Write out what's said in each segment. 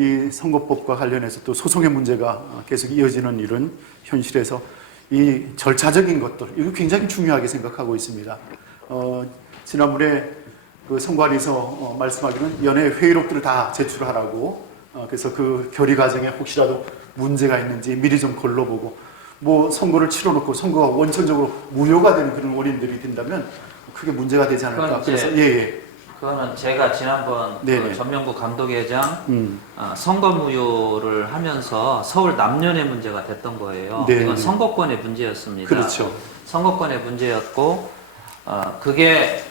이 선거법과 관련해서 또 소송의 문제가 계속 이어지는 이런 현실에서 이 절차적인 것들, 이거 굉장히 중요하게 생각하고 있습니다. 지난번에 그 선관위에서 말씀하기는 연회 회의록들을 다 제출하라고, 그래서 그 결의 과정에 혹시라도 문제가 있는지 미리 좀 걸러보고, 뭐 선거를 치러놓고 선거가 원천적으로 무효가 되는 그런 원인들이 된다면 크게 문제가 되지 않을까. 그래서 그거는 제가 지난번 그 전명구 감독회장 선거 무효를 하면서 서울 남연의 문제가 됐던 거예요. 네네. 이건 선거권의 문제였습니다. 그렇죠. 선거권의 문제였고 그게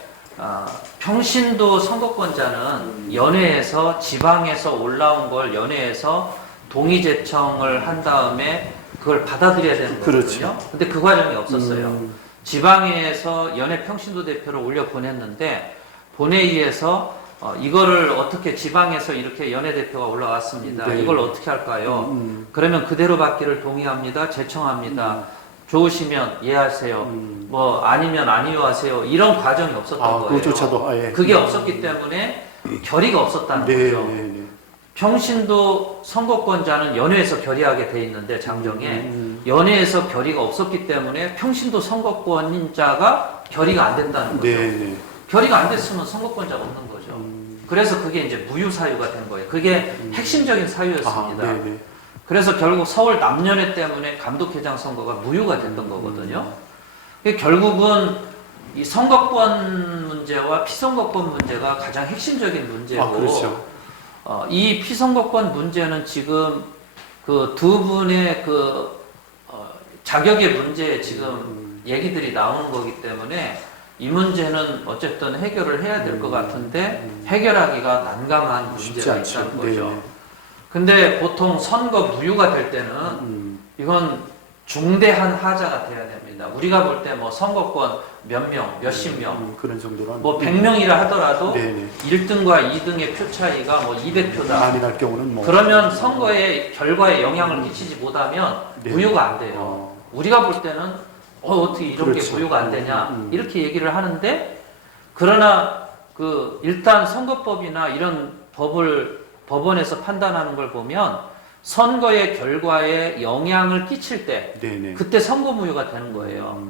평신도 선거권자는 연회에서 지방에서 올라온 걸 연회에서 동의 제청을 한 다음에 그걸 받아들여야 되는 거거든요. 그렇죠. 근데 그 과정이 없었어요. 지방에서 연회 평신도 대표를 올려 보냈는데 본회의에서 이거를 어떻게 지방에서 이렇게 연회 대표가 올라왔습니다. 네. 이걸 어떻게 할까요? 그러면 그대로 받기를 동의합니다. 제청합니다. 좋으시면 예 하세요. 뭐 아니면 아니요 하세요. 이런 과정이 없었던 거예요. 그것조차도 그게 없었기 때문에 결의가 없었다는 거죠. 평신도 선거권자는 연회에서 결의하게 돼 있는데 장정에 연회에서 결의가 없었기 때문에 평신도 선거권자가 결의가 안 된다는 거죠. 결의가 안 됐으면 선거권자가 없는 거죠. 그래서 그게 이제 무효 사유가 된 거예요. 그게 핵심적인 사유였습니다. 그래서 결국 서울 남연회 때문에 감독회장 선거가 무효가 됐던 거거든요. 결국은 이 선거권 문제와 피선거권 문제가 가장 핵심적인 문제고, 그렇죠. 이 피선거권 문제는 지금 그 두 분의 자격의 문제에 지금 얘기들이 나오는 거기 때문에 이 문제는 어쨌든 해결을 해야 될 것 같은데 해결하기가 난감한 문제가 있다는 거죠. 근데 보통 선거 무효가 될 때는 이건 중대한 하자가 돼야 됩니다. 우리가 볼 때 뭐 선거권 몇 명, 몇십 명, 그런 정도는 뭐 100명이라 하더라도 1등과 2등의 표 차이가 뭐 200표다. 많이 날 경우는 뭐 그러면 선거의 결과에 영향을 끼치지 못하면 무효가 안 돼요. 우리가 볼 때는 어떻게 이런 게 무효가 안 되냐 이렇게 얘기를 하는데, 그러나 일단 선거법이나 이런 법을 법원에서 판단하는 걸 보면 선거의 결과에 영향을 끼칠 때 그때 선거 무효가 되는 거예요.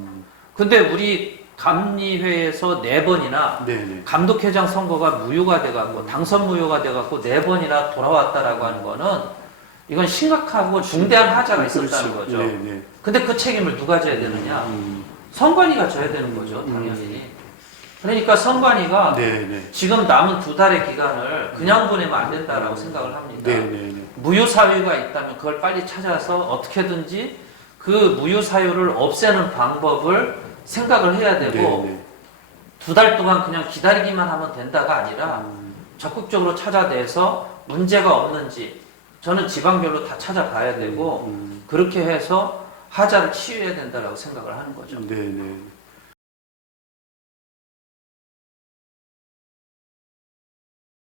근데 우리 감리회에서 4번이나 감독회장 선거가 무효가 돼갖고 당선 무효가 돼갖고 4번이나 돌아왔다라고 하는 거는 이건 심각하고 중대한 하자가 있었다는 거죠. 근데 그 책임을 누가 져야 되느냐? 선관위가 져야 되는 거죠, 당연히. 그러니까 선관위가 지금 남은 2달의 기간을 그냥 보내면 안 된다라고 생각을 합니다. 무효 사유가 있다면 그걸 빨리 찾아서 어떻게든지 그 무효 사유를 없애는 방법을 생각을 해야 되고, 2달 동안 그냥 기다리기만 하면 된다가 아니라 적극적으로 찾아내서 문제가 없는지 저는 지방별로 다 찾아봐야 되고 그렇게 해서 하자를 치유해야 된다라고 생각을 하는 거죠.